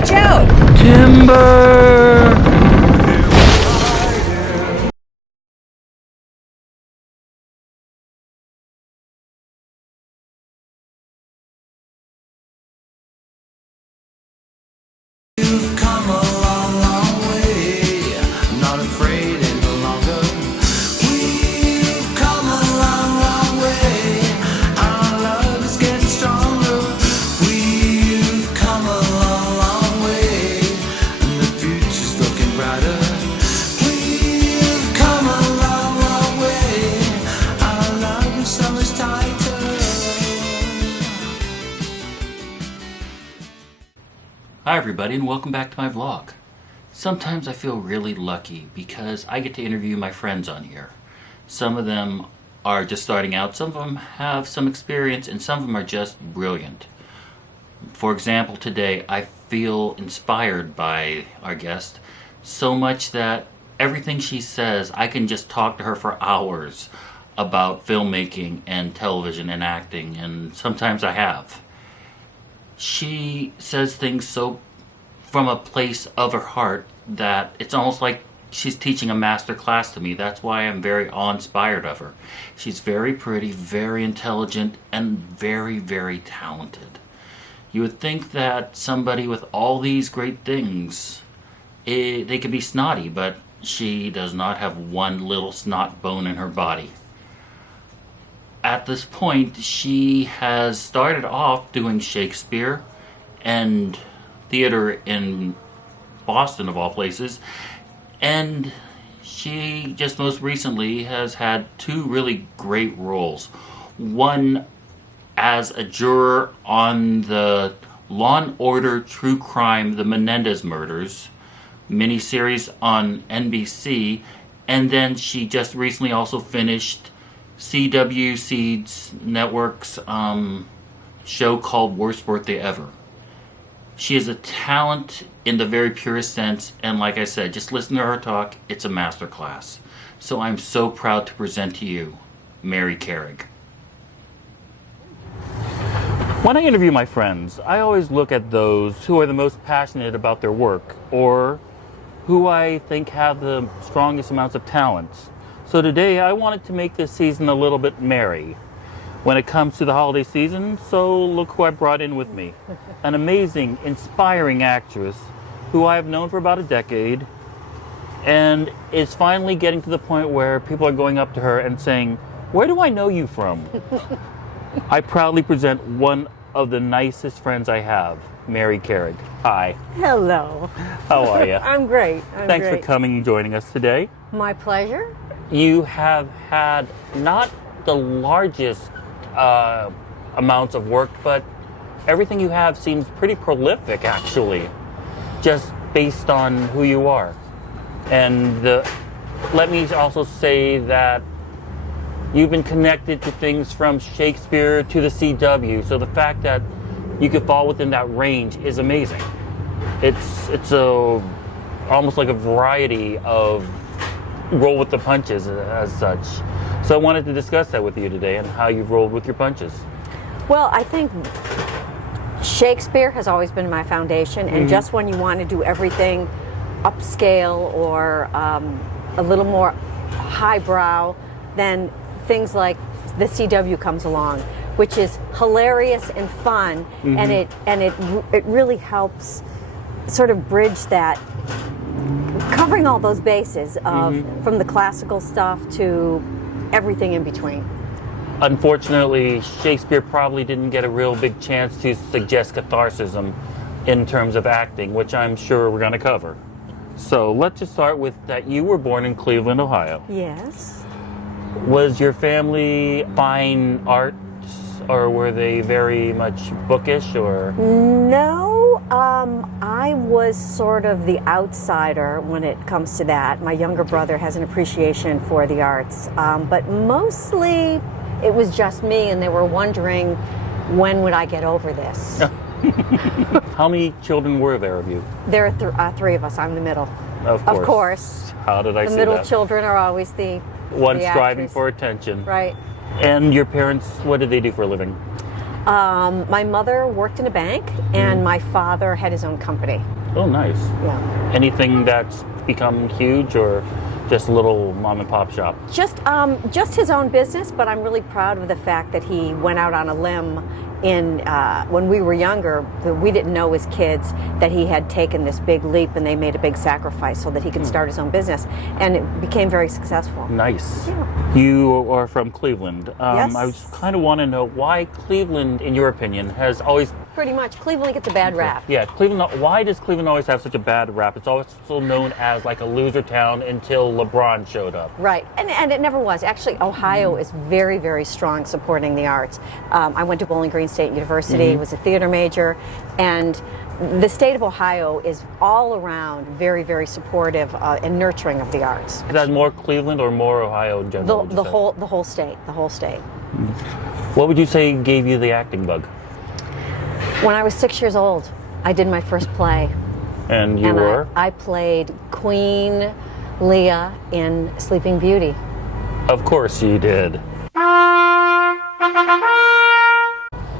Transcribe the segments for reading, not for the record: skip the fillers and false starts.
Watch out! Timber! You've come a long, long way. I'm not afraid any longer. We've come a long, long way. Our love is getting stronger. We've come a long, long way, and the future's looking brighter. We've come a long, long way. Our love is so much tighter. Hi everybody, and welcome back to my vlog. Sometimes I feel really lucky because I get to interview my friends on here. Some of them are just starting out, some of them have some experience, and some of them are just brilliant. For example, today I feel inspired by our guest so much that everything she says, I can just talk to her for hours about filmmaking and television and acting, and sometimes I have. She says things so from a place of her heart that it's almost like she's teaching a master class to me. That's why I'm very awe-inspired of her. She's very pretty, very intelligent, and very, very talented. You would think that somebody with all these great things, they could be snotty, but she does not have one little snot bone in her body. At this point, she has started off doing Shakespeare and theater in Boston, of all places, and she just most recently has had two really great roles. One as a juror on the Law and Order True Crime, The Menendez Murders miniseries on NBC, and then she just recently also finished CW Seeds Network's show called Worst Birthday Ever. She is a talent in the very purest sense, and like I said, just listen to her talk, it's a masterclass. So I'm so proud to present to you Mary Carrig. When I interview my friends, I always look at those who are the most passionate about their work, or who I think have the strongest amounts of talent. So today I wanted to make this season a little bit merry when it comes to the holiday season, so look who I brought in with me. An amazing, inspiring actress who I have known for about a decade, and is finally getting to the point where people are going up to her and saying, "Where do I know you from?" I proudly present one of the nicest friends I have, Mary Carrig. Hi. Hello. How are you? I'm great. Thanks for coming and joining us today. My pleasure. You have had not the largest amounts of work, but everything you have seems pretty prolific, actually, just based on who you are. And let me also say that you've been connected to things from Shakespeare to the CW, so the fact that you could fall within that range is amazing. It's almost like a variety of roll with the punches as such. So I wanted to discuss that with you today and how you've rolled with your punches. Well, I think Shakespeare has always been my foundation, and just when you want to do everything upscale or a little more highbrow, then things like the CW comes along, which is hilarious and fun, and it really helps sort of bridge that, covering all those bases of from the classical stuff to everything in between. Unfortunately, Shakespeare probably didn't get a real big chance to suggest catharsis in terms of acting, which I'm sure we're going to cover. So let's just start with that you were born in Cleveland, Ohio. Yes. Was your family fine arts, or were they very much bookish, or? No, I was sort of the outsider when it comes to that. My younger brother has an appreciation for the arts, but mostly it was just me, and they were wondering, when would I get over this? How many children were there of you? There are three of us. I'm the middle. Of course. Of course. How did I The see middle that? children are always One the striving actress. for attention. Right. And your parents, what did they do for a living? My mother worked in a bank, and my father had his own company. Oh, nice. Yeah. Anything that's become huge, or just a little mom and pop shop? Just his own business, but I'm really proud of the fact that he went out on a limb when we were younger. We didn't know as kids that he had taken this big leap, and they made a big sacrifice so that he could start his own business, and it became very successful. Nice. Yeah. You are from Cleveland. Yes. I just kind of want to know why Cleveland, in your opinion, has always... Pretty much, Cleveland gets a bad rap. Yeah, Cleveland. Why does Cleveland always have such a bad rap? It's always still known as like a loser town until LeBron showed up. Right, and it never was. Actually, Ohio is very, very strong supporting the arts. I went to Bowling Green State University, was a theater major, and the state of Ohio is all around very, very supportive and nurturing of the arts. Is that more Cleveland or more Ohio in general? The whole state. What would you say gave you the acting bug? When I was 6 years old, I did my first play. And you were? I played Queen Leah in Sleeping Beauty. Of course you did.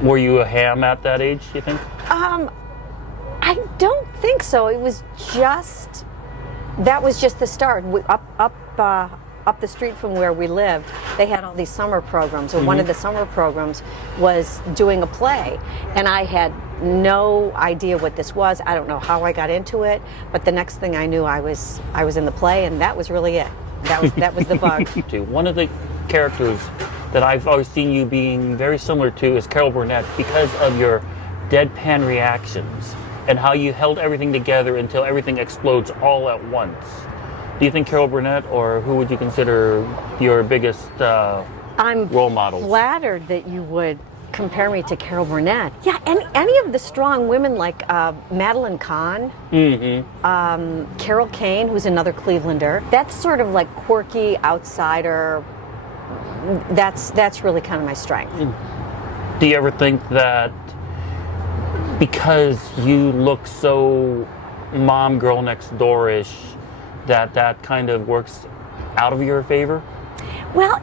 Were you a ham at that age, you think? I don't think so. It was just, that was just the start. Up the street from where we lived, they had all these summer programs, and one of the summer programs was doing a play, and I had no idea what this was. I don't know how I got into it, but the next thing I knew, I was in the play, and that was really it. That was the bug. One of the characters that I've always seen you being very similar to is Carol Burnett, because of your deadpan reactions and how you held everything together until everything explodes all at once. Do you think Carol Burnett, or who would you consider your biggest role models? I'm flattered that you would compare me to Carol Burnett. Yeah, any of the strong women like Madeline Kahn, Carol Kane, who's another Clevelander. That's sort of like quirky outsider. That's really kind of my strength. Do you ever think that because you look so mom girl next door-ish, that kind of works out of your favor? Well,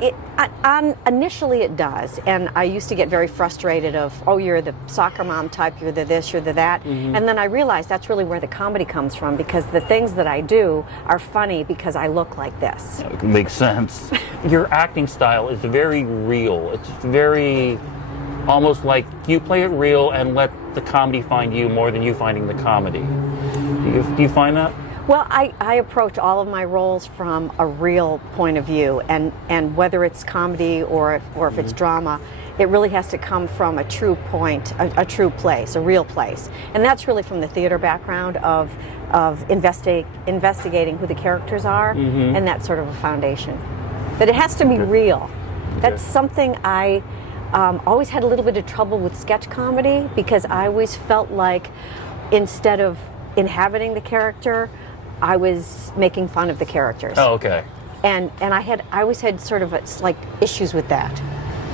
initially it does, and I used to get very frustrated of, oh, you're the soccer mom type, you're the this, you're the that, and then I realized that's really where the comedy comes from, because the things that I do are funny because I look like this. It makes sense. Your acting style is very real. It's very almost like you play it real and let the comedy find you more than you finding the comedy. Do you find that? Well, I approach all of my roles from a real point of view, and whether it's comedy or if it's drama, it really has to come from a true point, a true place, a real place. And that's really from the theater background of investigating who the characters are, and that's sort of a foundation. But it has to be real. That's something I always had a little bit of trouble with sketch comedy, because I always felt like instead of inhabiting the character, I was making fun of the characters. Oh, okay. And I always had sort of like issues with that.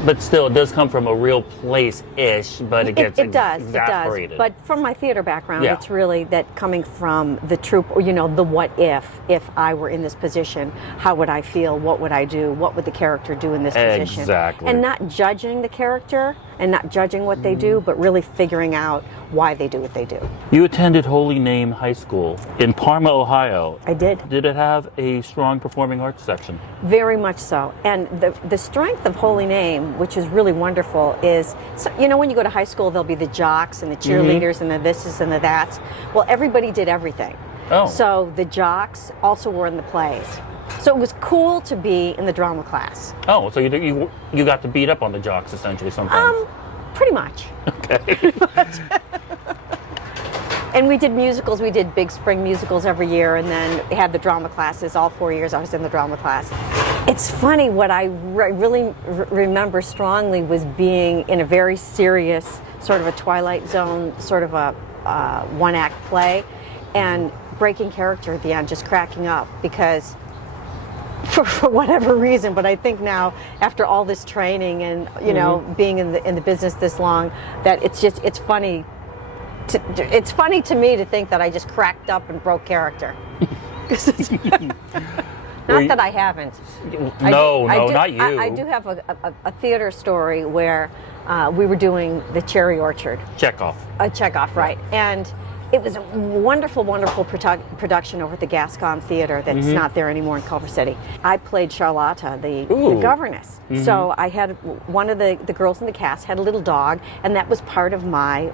But still, it does come from a real place-ish, but it gets exasperated. It does. But from my theater background, Yeah. it's really that coming from the troupe, or, the what if I were in this position, how would I feel, what would I do, what would the character do in this position? Exactly. And not judging the character and not judging what they do, but really figuring out why they do what they do. You attended Holy Name High School in Parma, Ohio. I did. Did it have a strong performing arts section? Very much so. And the strength of Holy Name, which is really wonderful, is, so, when you go to high school, there'll be the jocks and the cheerleaders and the thises and the that's. Well, everybody did everything. Oh. So the jocks also were in the plays. So it was cool to be in the drama class. Oh, so you got to beat up on the jocks essentially sometimes. Pretty much. Okay. And we did musicals. We did big spring musicals every year, and then had the drama classes. All 4 years I was in the drama class. It's funny, what I really remember strongly was being in a very serious, sort of a Twilight Zone, sort of a one-act play, and breaking character at the end, just cracking up, because for whatever reason, but I think now, after all this training and being in the business this long, that it's funny. It's funny to me to think that I just cracked up and broke character. Not that I haven't. No, not you. I do have a theater story where we were doing The Cherry Orchard. Chekhov. Chekhov, right. And it was a wonderful, wonderful production over at the Gascon Theater that's not there anymore in Culver City. I played Charlotta, the governess. So I had one of the girls in the cast had a little dog, and that was part of my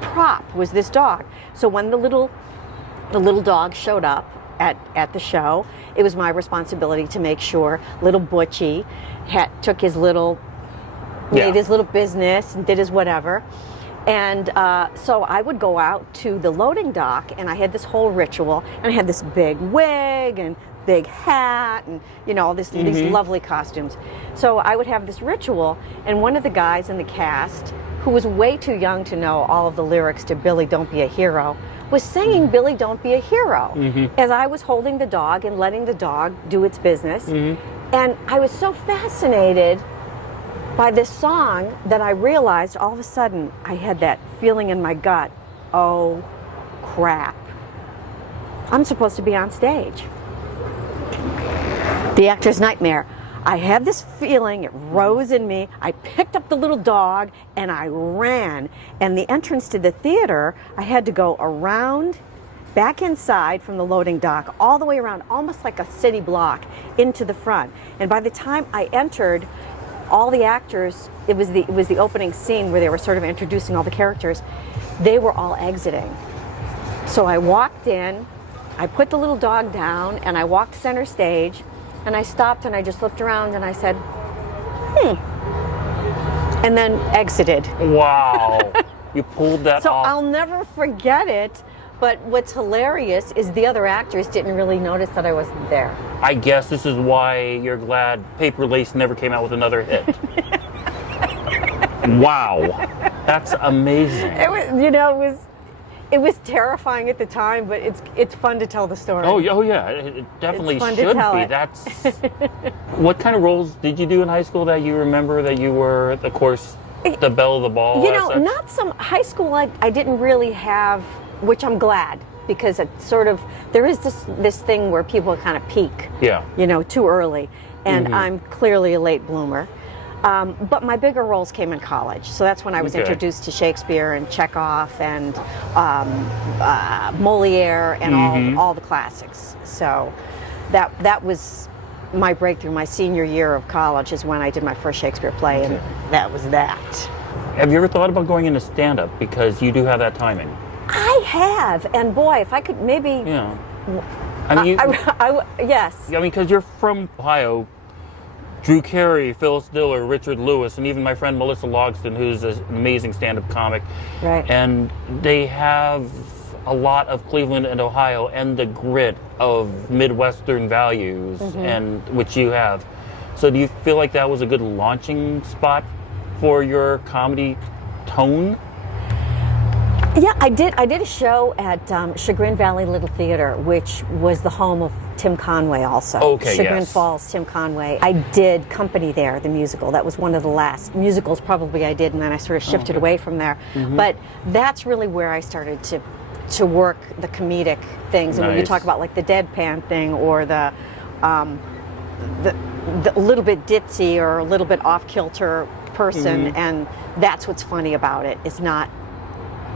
prop, was this dog. So when the little dog showed up at the show, it was my responsibility to make sure little Butchie took his little, made his little business and did his whatever. And so I would go out to the loading dock, and I had this whole ritual, and I had this big wig and big hat and, you know, all these lovely costumes. So I would have this ritual, and one of the guys in the cast, who was way too young to know all of the lyrics to Billy Don't Be a Hero, was singing Billy Don't Be a Hero as I was holding the dog and letting the dog do its business. And I was so fascinated by this song that I realized all of a sudden I had that feeling in my gut, oh crap, I'm supposed to be on stage. The actor's nightmare. I had this feeling, it rose in me. I picked up the little dog and I ran. And the entrance to the theater, I had to go around, back inside from the loading dock, all the way around, almost like a city block, into the front. And by the time I entered, all the actors, it was the opening scene where they were sort of introducing all the characters, they were all exiting. So I walked in, I put the little dog down, and I walked center stage, and I stopped and I just looked around and I said, and then exited. Wow. You pulled that so off. I'll never forget it, but what's hilarious is the other actors didn't really notice that I wasn't there. I guess this is why you're glad Paper Lace never came out with another hit. Wow. That's amazing. It was, you know, it was terrifying at the time, but it's fun to tell the story. Oh yeah, it definitely It's fun should to tell be. it. That's what kind of roles did you do in high school that you remember that you were, of course, the belle of the ball? You know, not some high school. I didn't really have, which I'm glad, because it sort of, there is this thing where people kind of peak. Yeah. You know, too early, and I'm clearly a late bloomer. But my bigger roles came in college, so that's when I was introduced to Shakespeare and Chekhov and Moliere and all the classics. So that was my breakthrough. My senior year of college is when I did my first Shakespeare play, and that was that. Have you ever thought about going into stand-up, because you do have that timing? I have, and boy, if I could maybe. Yeah. I mean, yes. I mean, because you're from Ohio. Drew Carey, Phyllis Diller, Richard Lewis, and even my friend Melissa Logston, who's an amazing stand-up comic. Right. And they have a lot of Cleveland and Ohio and the grit of Midwestern values, and which you have. So do you feel like that was a good launching spot for your comedy tone? Yeah, I did a show at Chagrin Valley Little Theater, which was the home of Tim Conway also. Okay, Chagrin yes. Falls, Tim Conway. I did Company there, the musical. That was one of the last musicals probably I did, and then I sort of shifted away from there. But that's really where I started to work the comedic things. And when you Nice. talk about like the deadpan thing or the little bit ditzy or a little bit off-kilter person, and that's what's funny about it, is not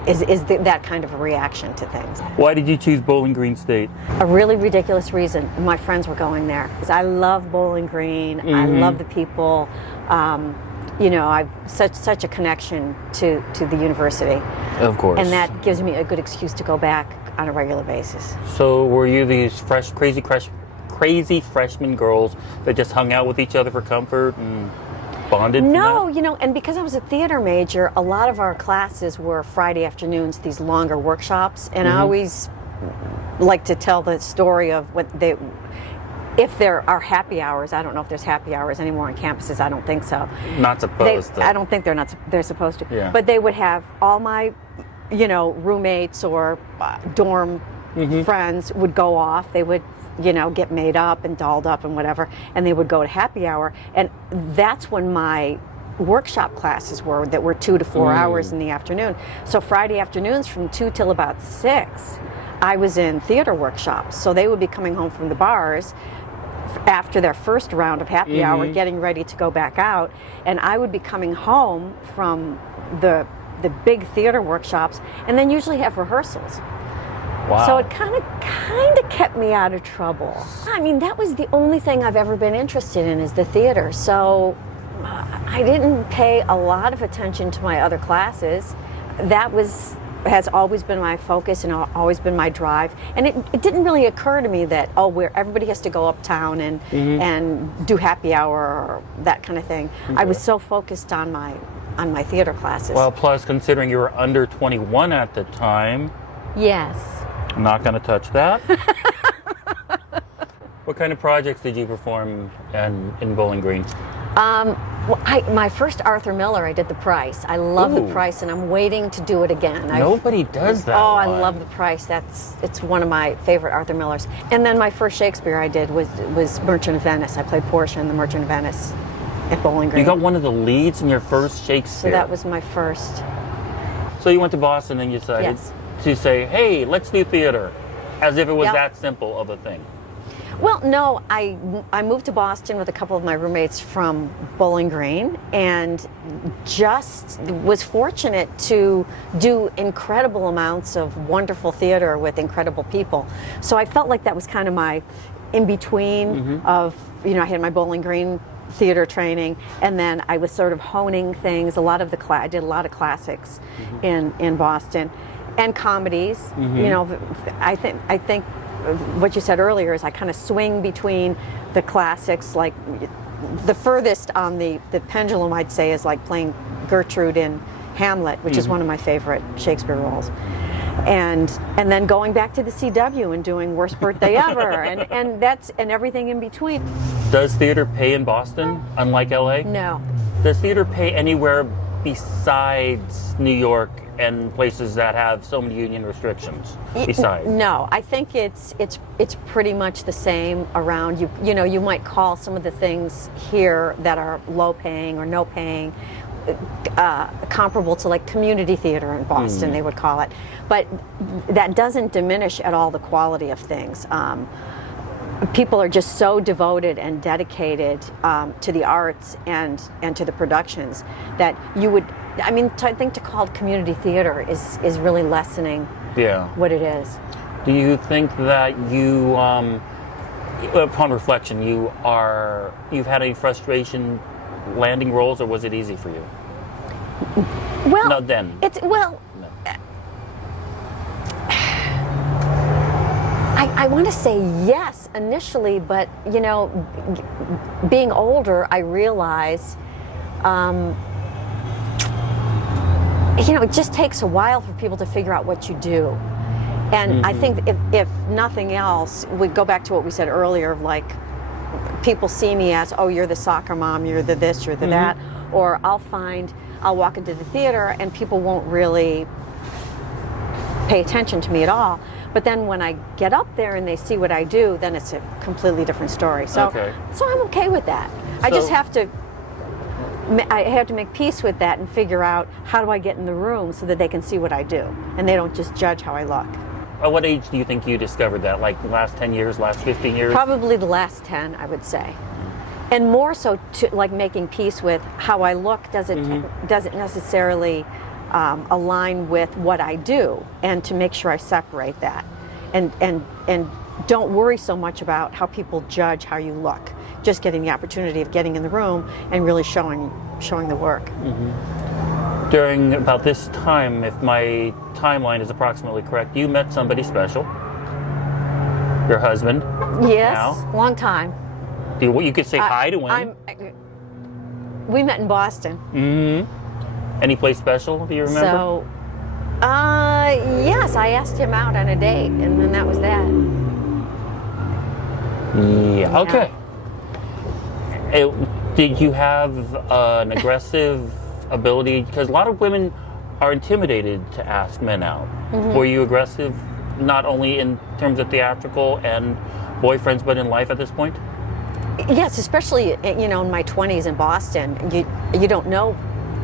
that kind of a reaction to things. Why did you choose Bowling Green State? A really ridiculous reason. My friends were going there. 'Cause I love Bowling Green. I love the people. You know, I've such a connection to the university. Of course. And that gives me a good excuse to go back on a regular basis. So were you these crazy freshman girls that just hung out with each other for comfort and bonded? No, you know, and because I was a theater major, a lot of our classes were Friday afternoons, these longer workshops, and I always like to tell the story of if there are happy hours. I don't know if there's happy hours anymore on campuses. I don't think so. Not supposed to. I don't think they're supposed to. Yeah. But they would have all my, you know, roommates or dorm friends would go off. They would, you know, get made up and dolled up and whatever, and they would go to happy hour. And that's when my workshop classes were, that were 2 to 4 hours in the afternoon. So Friday afternoons from 2 till about 6, I was in theater workshops, so they would be coming home from the bars after their first round of happy hour, getting ready to go back out, and I would be coming home from the big theater workshops, and then usually have rehearsals. Wow. So it kind of kept me out of trouble. I mean, that was the only thing I've ever been interested in, is the theater. So I didn't pay a lot of attention to my other classes. That has always been my focus and always been my drive. And it didn't really occur to me that, where everybody has to go uptown and do happy hour or that kind of thing. I was so focused on my theater classes. Well, plus considering you were under 21 at the time. Yes. I'm not going to touch that. What kind of projects did you perform in Bowling Green? My first Arthur Miller, I did The Price. I love The Price, and I'm waiting to do it again. Nobody does that. Oh, one. I love The Price. It's one of my favorite Arthur Millers. And then my first Shakespeare I did was Merchant of Venice. I played Portia in The Merchant of Venice at Bowling Green. You got one of the leads in your first Shakespeare. So that was my first. So you went to Boston and you decided to say, hey, let's do theater, as if it was that simple of a thing. Well, no, I moved to Boston with a couple of my roommates from Bowling Green, and just was fortunate to do incredible amounts of wonderful theater with incredible people. So I felt like that was kind of my in-between of, I had my Bowling Green theater training, and then I was sort of honing things. I did a lot of classics in Boston, and comedies. I think what you said earlier is I kind of swing between the classics, like the furthest on the pendulum, I'd say, is like playing Gertrude in Hamlet, which is one of my favorite Shakespeare roles. And then going back to the CW and doing Worst Birthday Ever, and everything in between. Does theater pay in Boston, unlike LA? No. Does theater pay anywhere besides New York and places that have so many union restrictions? Besides? No, I think it's pretty much the same around. You might call some of the things here that are low paying or no paying comparable to like community theater in Boston, they would call it. But that doesn't diminish at all the quality of things. People are just so devoted and dedicated to the arts and to the productions that I think to call it community theater is really lessening what it is. Do you think that you, upon reflection, you've had any frustration landing roles, or was it easy for you? Well, no, then. I want to say yes initially, but being older, I realize, it just takes a while for people to figure out what you do. And I think if nothing else, we go back to what we said earlier, like people see me as, oh, you're the soccer mom, you're the this, you're the that, or I'll walk into the theater and people won't really pay attention to me at all. But then when I get up there and they see what I do, then it's a completely different story. So I'm okay with that. I just have to make peace with that and figure out how do I get in the room so that they can see what I do and they don't just judge how I look. At what age do you think you discovered that? Like the last 10 years, last 15 years? Probably the last 10, I would say. And more so to like making peace with how I look doesn't necessarily align with what I do, and to make sure I separate that and don't worry so much about how people judge how you look. Just getting the opportunity of getting in the room and really showing the work. During about this time, if my timeline is approximately correct, you met somebody special. Your husband. Yes, now. Long time. You could say hi to him. We met in Boston. Any place special, do you remember? So, yes, I asked him out on a date, and then that was that. Yeah, okay. Did you have an aggressive ability? Because a lot of women are intimidated to ask men out. Were you aggressive, not only in terms of theatrical and boyfriends, but in life at this point? Yes, especially in my 20s in Boston. You don't know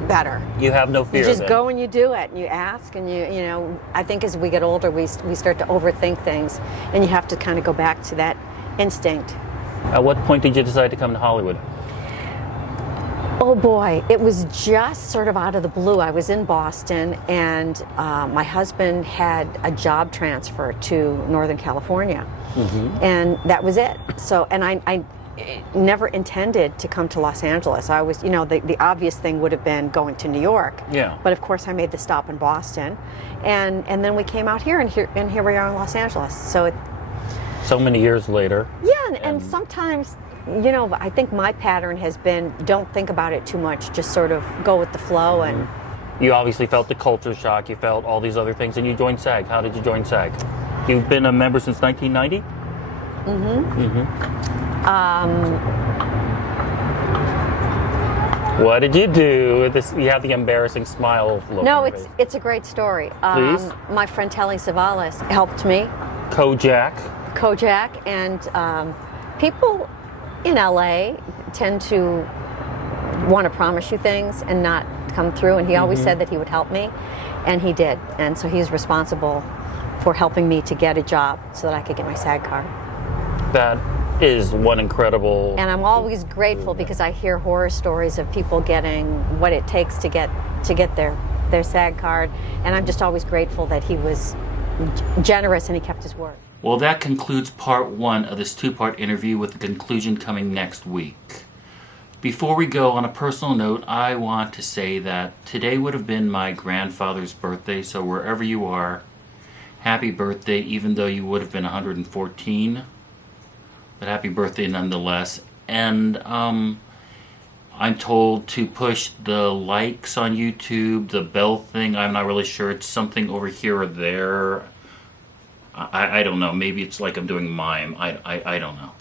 better. You have no fear. You just then. go and you do it, and you ask, and you know. I think as we get older, we start to overthink things, and you have to kind of go back to that instinct. At what point did you decide to come to Hollywood? Oh boy, it was just sort of out of the blue. I was in Boston, and my husband had a job transfer to Northern California, and that was it. So, and I never intended to come to Los Angeles. I was, you know, the obvious thing would have been going to New York. Yeah. But of course, I made the stop in Boston, and then we came out here, and here we are in Los Angeles. So it. So many years later. Yeah, and sometimes, you know, I think my pattern has been don't think about it too much, just sort of go with the flow. And You obviously felt the culture shock, you felt all these other things, and you joined SAG. How did you join SAG? You've been a member since 1990? What did you do? You have the embarrassing smile. no, it's a great story. Please? My friend Telly Savalas helped me, Kojak, and people in LA tend to want to promise you things and not come through, and he always said that he would help me, and he did, and so he's responsible for helping me to get a job so that I could get my SAG card. That is one incredible. And I'm always grateful because I hear horror stories of people getting what it takes to get their SAG card, and I'm just always grateful that he was generous and he kept his word. Well, that concludes part one of this two-part interview, with the conclusion coming next week. Before we go, on a personal note, I want to say that today would have been my grandfather's birthday, so wherever you are, happy birthday, even though you would have been 114. But happy birthday nonetheless. And I'm told to push the likes on YouTube, the bell thing. I'm not really sure. It's something over here or there. I don't know. Maybe it's like I'm doing mime. I don't know.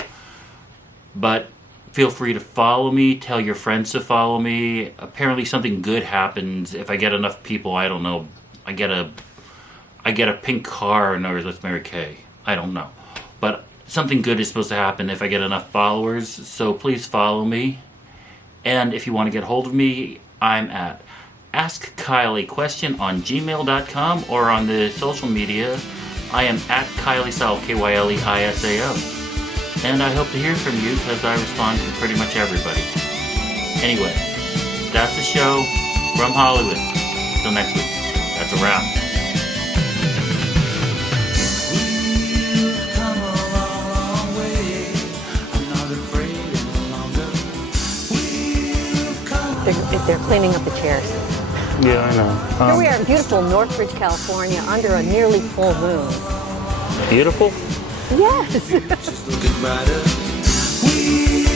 But feel free to follow me. Tell your friends to follow me. Apparently something good happens if I get enough people. I don't know. I get a pink car and let's Mary Kay. I don't know. But something good is supposed to happen if I get enough followers. So please follow me. And if you want to get hold of me, I'm at Ask Kyle a Question on gmail.com, or on the social media, I am at Kyle Isao, KYLEISAO. And I hope to hear from you because I respond to pretty much everybody. Anyway, that's the show from Hollywood. Till next week. That's a wrap. They're cleaning up the chairs. Yeah, I know. Here we are in beautiful Northridge, California, under a nearly full moon. Beautiful? Yes. Just looking brighter. We